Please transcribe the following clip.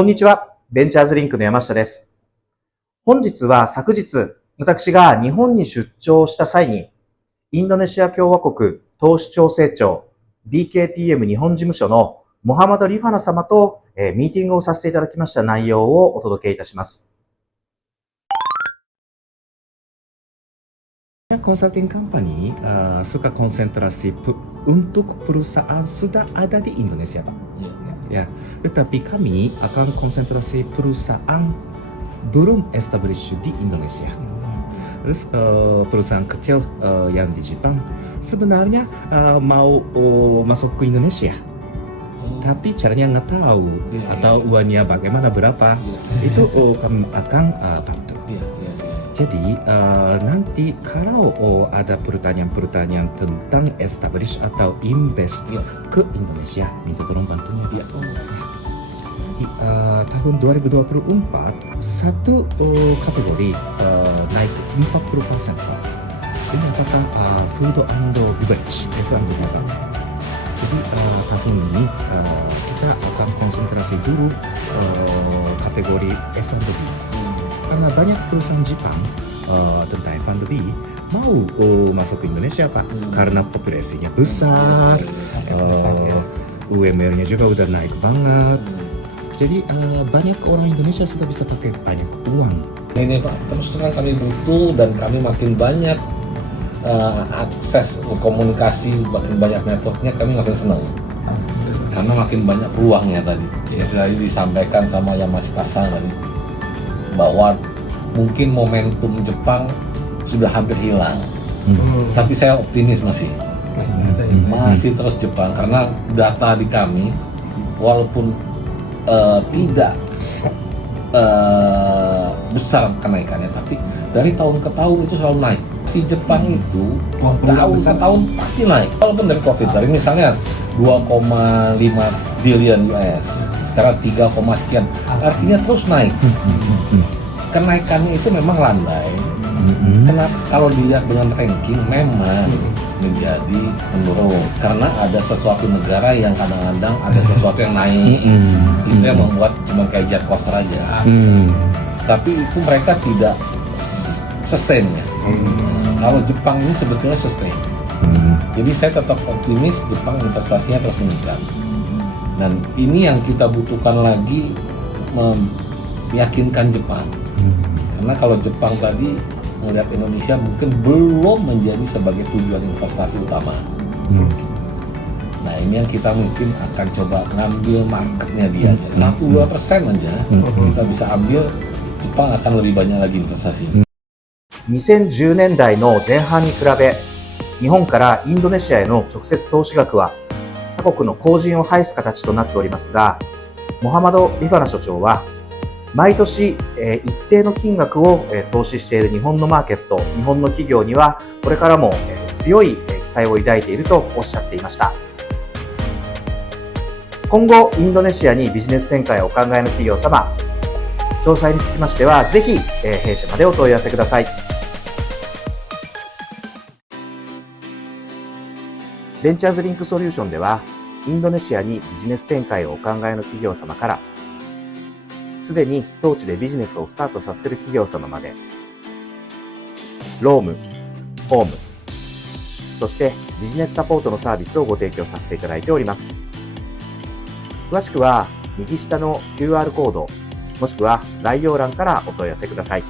こんにちは。ベンチャーズリンクの山下です。本日は昨日、私が日本に出張した際に、インドネシア共和国投資調整庁 BKPM 日本事務所のモハマド・リファナ様とミーティングをさせていただきました内容をお届けいたします。Consulting company suka konsentrasi untuk perusahaan sudah ada di Indonesia, Pak. Ya, tetapi kami akan konsentrasi perusahaan belum established di Indonesia. Terus perusahaan kecil yang di Jepang sebenarnya mau masuk ke Indonesia, tapi caranya nggak tahu atau uangnya bagaimana berapa, itu kami akan bantu. Jadi nanti kalau ada pertanyaan-pertanyaan tentang establish atau invest ke Indonesia, minta tolong bantunya. Di tahun 2024 satu kategori naik 40%. Ini apakah food and beverage F&B. Jadi tahun ini kita akan konsentrasi dulu kategori F&B. Karena banyak perusahaan Jepang tentang F&B mau masuk ke Indonesia, Pak. Karena populasinya besar, UMR-nya juga udah naik banget. Jadi banyak orang Indonesia sudah bisa pakai banyak uang. Ini Pak, terus terang kami butuh dan kami makin banyak akses komunikasi, makin banyak networknya, kami makin senang. Karena makin banyak peluangnya tadi. Jadi disampaikan sama Yamashita-san tadi, bahwa mungkin momentum Jepang sudah hampir hilang, tapi saya optimis masih terus Jepang, karena data di kami walaupun tidak besar kenaikannya, tapi dari tahun ke tahun itu selalu naik. Si Jepang itu tahun ke tahun pasti naik, walaupun dari COVID. Dari misalnya 2,5 billion US, sekarang 3, sekian, artinya terus naik. Kenaikannya itu memang landai. Kenapa? Kalau dilihat dengan ranking memang menjadi menurun, karena ada sesuatu negara yang kadang-kadang ada sesuatu yang naik. Itu yang membuat cuma kayak jet coaster aja. Tapi itu mereka tidak sustain ya. Kalau Jepang ini sebetulnya sustain. Jadi saya tetap optimis Jepang investasinya terus meningkat. Dan ini yang kita butuhkan lagi, meyakinkan Jepang. Karena kalau Jepang tadi melihat Indonesia mungkin belum menjadi sebagai tujuan investasi utama. Nah ini yang kita mungkin akan coba ngambil marketnya dia aja. 1-2% aja kita bisa ambil, Jepang akan lebih banyak lagi investasi. 2010年代の前半に比べ、日本からインドネシアへの直接投資額は他国の後塵を拝す形となっておりますが、モハマド・リファナ所長は毎年一定の金額を投資している日本のマーケット、日本の企業にはこれからも強い期待を抱いているとおっしゃっていました。今後インドネシアにビジネス展開をお考えの企業様、詳細につきましてはぜひ弊社までお問い合わせください。ベンチャーズリンクソリューションではインドネシアにビジネス展開をお考えの企業様から、すでに当地でビジネスをスタートさせている企業様まで、ローム、ホーム、そしてビジネスサポートのサービスをご提供させていただいております。詳しくは右下の QR コード、もしくは概要欄からお問い合わせください。